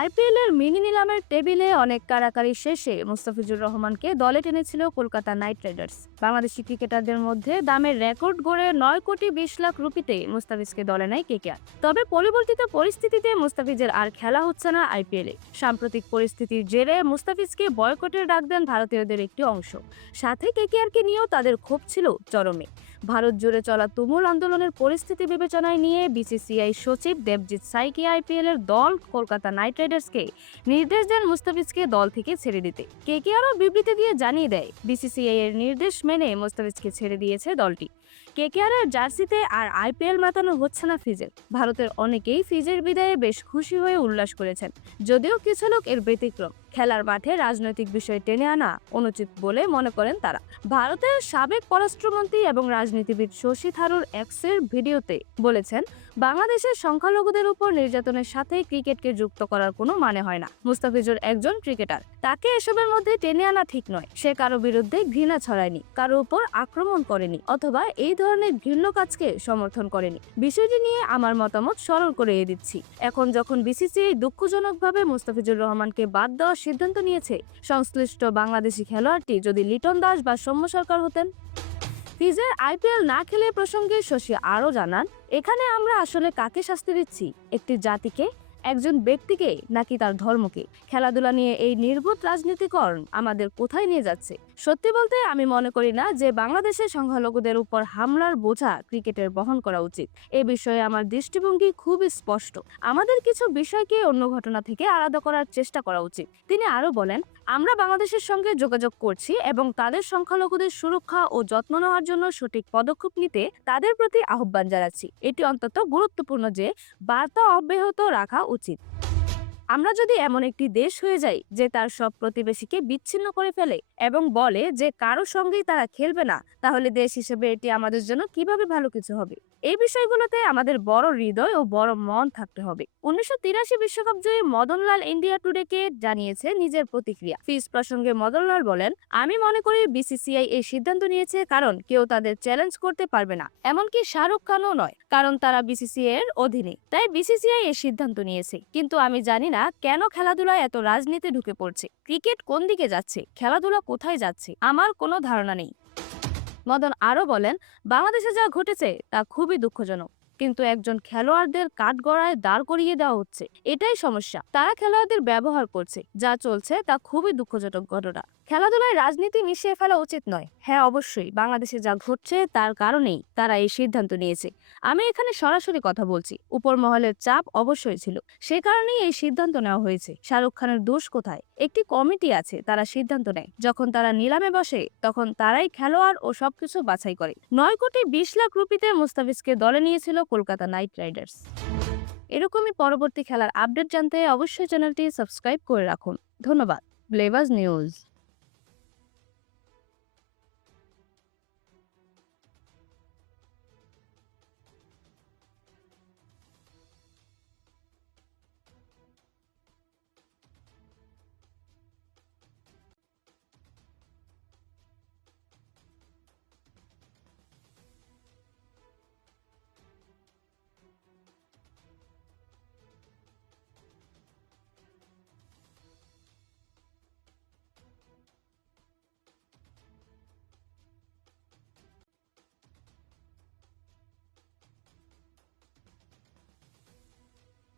IPL এর mini নিলামের টেবিলে অনেক কাড়াকাড়ি শেষে মুস্তাফিজুর রহমানকে দলে টেনেছিল কলকাতা নাইট রাইডার্স। বাংলাদেশি ক্রিকেটারদের মধ্যে দামের রেকর্ড গড়ে 9 কোটি 20 লাখ রুপিতে মুস্তাফিজকে দলে নেয় কেকেআর। তবে পরিবর্তিত পরিস্থিতিতে মুস্তাফিজের আর খেলা হচ্ছে না আইপিএলে। সাম্প্রতিক পরিস্থিতির জেরে মুস্তাফিজকে বয়কটের ডাক দেন ভারতীয়দের একটি অংশ। সাথে কেকেআরকে নিয়েও তাদের ক্ষোভ ছিল চরমে। ভারত জুড়ে চলা তুমুল আন্দোলনের পরিস্থিতি বিবেচনায় নিয়ে বিসিসিআই সচিব দেবজিৎ সাইকি আইপিএল এর দল কলকাতা নাইট রাইডার্সকে নির্দেশ দেন মুস্তাফিজকে দল থেকে ছেড়ে দিতে। কেকেআরও বিবৃতি দিয়ে জানিয়ে দেয়, বিসিসিআই এর নির্দেশ মেনে মুস্তাফিজকে ছেড়ে দিয়েছে দলটি। কেকেআর এর জার্সিতে আর আইপিএল মাতানো হচ্ছে না ফিজের। ভারতের অনেকেই ফিজের বিদায়ে বেশ খুশি হয়ে উল্লাস করেছেন, যদিও কিছু লোক এর ব্যতিক্রম। খেলার মাঠে রাজনৈতিক বিষয় টেনে আনা অনুচিত বলে মনে করেন তারা। ভারতের সাবেক পররাষ্ট্রমন্ত্রী এবং রাজনীতিবিদ শশী থারুর এক্সের ভিডিওতে বলেছেন, বাংলাদেশের সংখ্যালঘুদের উপর নির্যাতনের সাথে ক্রিকেটকে যুক্ত করার কোনো মানে হয় না। মুস্তাফিজুর একজন ক্রিকেটার, তাকে এসবের মধ্যে টেনে আনা ঠিক নয়। সে কারো বিরুদ্ধে ঘৃণা ছড়ায়নি, কারো উপর আক্রমণ করেনি, অথবা এই ধরনের ঘৃণ্য কাজকে সমর্থন করেনি। বিষয়টি নিয়ে আমার মতামত স্মরণ করিয়ে দিচ্ছি। এখন যখন বিসিসিআই দুঃখজনকভাবে মুস্তাফিজুর রহমানকে বাদ দেওয়ার সিদ্ধান্ত নিয়েছে, সংশ্লিষ্ট বাংলাদেশি খেলোয়াড়টি যদি লিটন দাস বা সৌম্য সরকার হতেন। ফিজের আইপিএল না খেলে প্রসঙ্গে শশী আরও জানান, এখানে আমরা আসলে কাকে শাস্তি দিচ্ছি? একটি জাতিকে, একজন ব্যক্তিকে, নাকি তার ধর্মকে? খেলাধুলা নিয়ে এই নির্বোধ রাজনীতিকরণ আমাদের কোথায় নিয়ে যাচ্ছে? সত্যি বলতে আমি মনে করি না যে বাংলাদেশের সংখ্যালঘুদের উপর হামলার বোঝা ক্রিকেটের বহন করা উচিত। এ বিষয়ে আমার দৃষ্টিভঙ্গি খুবই স্পষ্ট। আমাদের কিছু বিষয়কে অন্য ঘটনা থেকে আলাদা করার চেষ্টা করা উচিত। তিনি আরও বলেন, আমরা বাংলাদেশের সঙ্গে যোগাযোগ করছি এবং তাদের সংখ্যালঘুদের সুরক্ষা ও যত্ন নেওয়ার জন্য সঠিক পদক্ষেপ নিতে তাদের প্রতি আহ্বান জানাচ্ছি। এটি অত্যন্ত গুরুত্বপূর্ণ যে বার্তা অব্যাহত রাখা উচিত। আমরা যদি এমন একটি দেশ হয়ে যাই যে তার সব প্রতিবেশীকে বিচ্ছিন্ন করে ফেলে এবং বলে যে কারো সঙ্গেই তারা খেলবে না, তাহলে দেশ হিসেবে এটি আমাদের জন্য কিভাবে ভালো কিছু হবে? এই বিষয়গুলোতে আমাদের বড় হৃদয় ও বড় মন থাকতে হবে। 1983 বিশ্বকাপ জয়ী মদনলাল ইন্ডিয়া টুডেকে জানিয়েছে নিজের প্রতিক্রিয়া। ফিজ প্রসঙ্গে মদনলাল বলেন, আমি মনে করি বিসিসিআই এই সিদ্ধান্ত নিয়েছে কারণ কেউ তাদের চ্যালেঞ্জ করতে পারবে না, এমনকি শাহরুখ খানও নয়, কারণ তারা বিসিসিআই এর অধীনে। তাই বিসিসিআই এই সিদ্ধান্ত নিয়েছে। কিন্তু আমি জানি না কেন খেলাধুলায় এত রাজনীতি ঢুকে পড়ছে। ক্রিকেট কোন দিকে যাচ্ছে, খেলাধুলা কোথায় যাচ্ছে, আমার কোনো ধারণা নেই। মদন আরও বলেন, বাংলাদেশে যা ঘটেছে তা খুবই দুঃখজনক, কিন্তু একজন খেলোয়াড়দের কাঠগড়ায় দাঁড় করিয়ে দেওয়া হচ্ছে, এটাই সমস্যা। তারা খেলোয়াড়দের ব্যবহার করছে। যা চলছে তা খুবই দুঃখজনক ঘটনা। খেলাধুলায় রাজনীতি মিশিয়ে ফেলা উচিত নয়। হ্যাঁ, অবশ্যই বাংলাদেশে যা ঘটছে তার কারণেই তারা এই সিদ্ধান্ত নিয়েছে। আমি এখানে সরাসরি কথা বলছি। উপর মহলের চাপ অবশ্যই ছিল, সে কারণেই এই সিদ্ধান্ত নেওয়া হয়েছে। শাহরুখ খানের দোষ কোথায়? একটি কমিটি আছে, তারা সিদ্ধান্ত নেয়। যখন তারা নিলামে বসে তখন তারাই খেলোয়াড় ও সবকিছু বাছাই করে। 9 কোটি 20 লাখ রুপিতে মুস্তাফিজকে দলে নিয়েছিল কলকাতা নাইট রাইডার্স। এরকমই পরবর্তী খেলার আপডেট জানতে অবশ্যই চ্যানেলটি সাবস্ক্রাইব করে রাখুন। ধন্যবাদ। ব্লেভাজ নিউজ।